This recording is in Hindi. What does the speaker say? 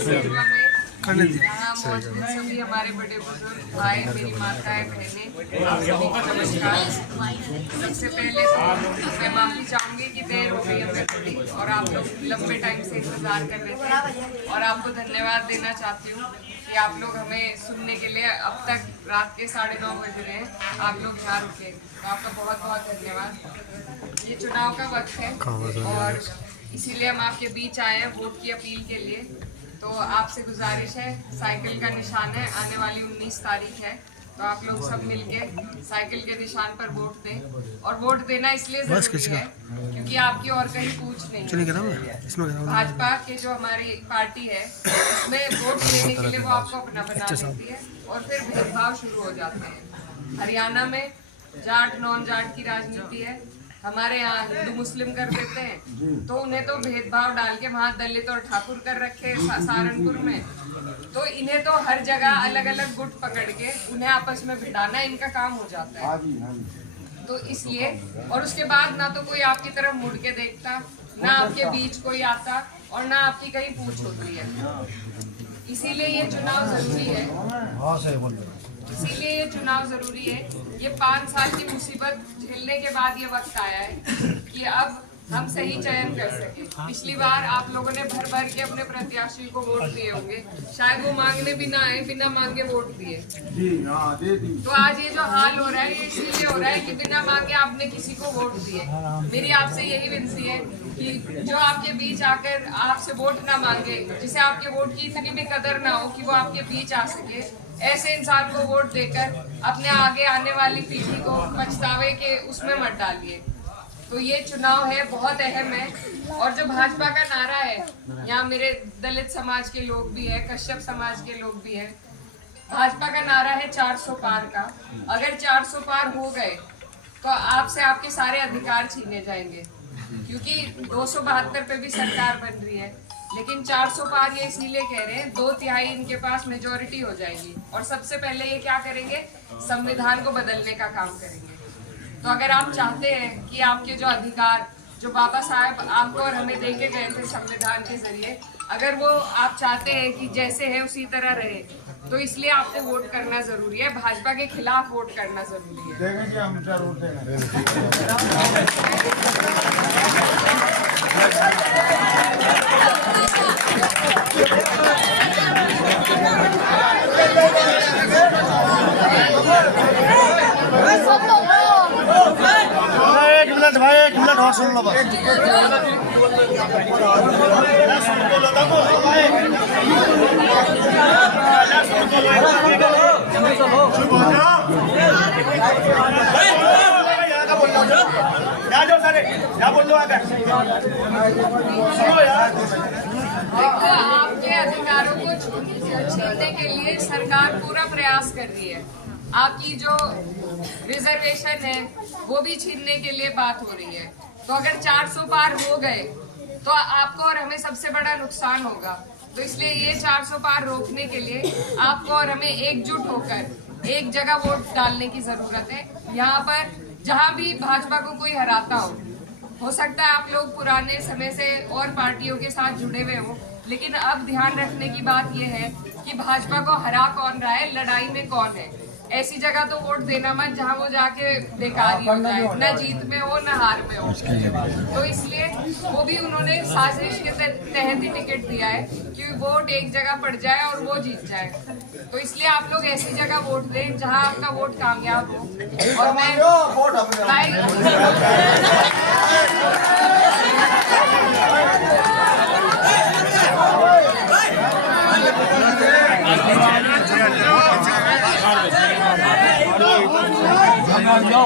सेवा में यहाँ मौजूद सभी हमारे बड़े बुजुर्ग भाई, मेरी माताएं, बहनें, आप सभी को नमस्कार। सबसे पहले तो मैं माफी चाहूंगी कि देर हो गई हमें थोड़ी, और आप लोग लंबे टाइम से इंतजार कर रहे थे, और आपको धन्यवाद देना चाहती हूँ कि आप लोग हमें सुनने के लिए अब तक रात के 9:30 बज रहे हैं, आप लोग यहाँ रुके, तो आपका बहुत बहुत धन्यवाद। ये चुनाव का वक्त है और इसीलिए हम आपके बीच आए हैं वोट की अपील के लिए। तो आपसे गुजारिश है, साइकिल का निशान है, आने वाली 19 तारीख है, तो आप लोग सब मिलके साइकिल के निशान पर वोट दें। और वोट देना इसलिए जरूरी है क्योंकि आपकी और कहीं पूछ नहीं। भाजपा के जो हमारी पार्टी है उसमें वोट लेने के लिए वो आपको अपना बना देती है और फिर भेदभाव शुरू हो जाते हैं। हरियाणा में जाट नॉन जाट की राजनीति है, हमारे यहाँ हिंदू मुस्लिम कर देते हैं, तो उन्हें तो भेदभाव डाल के वहाँ दलित और ठाकुर कर रखे सहारनपुर में, तो इन्हें तो हर जगह अलग अलग गुट पकड़ के उन्हें आपस में भिड़ाना इनका काम हो जाता है। तो इसलिए, और उसके बाद ना तो कोई आपकी तरफ मुड़ के देखता, ना आपके बीच कोई आता, और ना आपकी कहीं पूछ होती है। इसीलिए ये चुनाव जरूरी है, इसीलिए ये चुनाव जरूरी है। ये 5 साल की मुसीबत झेलने के बाद ये वक्त आया है कि अब हम सही चयन कर सके। पिछली बार आप लोगों ने भर भर के अपने प्रत्याशी को वोट दिए होंगे, शायद वो मांगने भी ना आए, बिना मांगे वोट दिए। तो आज ये जो हाल हो रहा है ये इसलिए हो रहा है कि बिना मांगे आपने किसी को वोट दिए। मेरी आपसे यही विनती है कि जो आपके बीच आकर आपसे वोट ना मांगे, जिसे आपके वोट की इतनी भी कदर ना हो कि वो आपके बीच आ सके, ऐसे इंसान को वोट देकर अपने आगे आने वाली पीढ़ी को पछतावे के उसमें मत डालिए। तो ये चुनाव है, बहुत अहम है। और जो भाजपा का नारा है, यहाँ मेरे दलित समाज के लोग भी है, कश्यप समाज के लोग भी है, भाजपा का नारा है 400 पार का। अगर 400 पार हो गए तो आपसे आपके सारे अधिकार छीने जाएंगे, क्योंकि 272 पे भी सरकार बन रही है, लेकिन 400 पार ये इसीलिए कह रहे हैं 2/3 इनके पास मेजोरिटी हो जाएगी, और सबसे पहले ये क्या करेंगे, संविधान को बदलने का काम करेंगे। तो अगर आप चाहते हैं कि आपके जो अधिकार जो बाबा साहब आपको और हमें दे के गए थे संविधान के जरिए, अगर वो आप चाहते हैं कि जैसे है उसी तरह रहे, तो इसलिए आपको वोट करना जरूरी है, भाजपा के खिलाफ वोट करना जरूरी एक मिनट हाँ सुन लो बस। देखो, आपके अधिकारों को छीनने के लिए सरकार पूरा प्रयास कर रही है। आपकी जो रिजर्वेशन है वो भी छीनने के लिए बात हो रही है। तो अगर 400 पार हो गए तो आपको और हमें सबसे बड़ा नुकसान होगा। तो इसलिए ये 400 पार रोकने के लिए आपको और हमें एकजुट होकर एक जगह वोट डालने की जरूरत है। यहाँ पर जहाँ भी भाजपा को कोई हराता हो सकता है आप लोग पुराने समय से और पार्टियों के साथ जुड़े हुए हो, लेकिन अब ध्यान रखने की बात यह है कि भाजपा को हरा कौन रहा है, लड़ाई में कौन है। ऐसी जगह तो वोट देना मत जहां वो जाके बेकार ही हो जाए, न जीत में हो न हार में हो। तो इसलिए वो भी उन्होंने साजिश के तहत ही टिकट दिया है कि वोट एक जगह पड़ जाए और वो जीत जाए। तो इसलिए आप लोग ऐसी जगह वोट दें जहां आपका वोट कामयाब हो। और मैं No.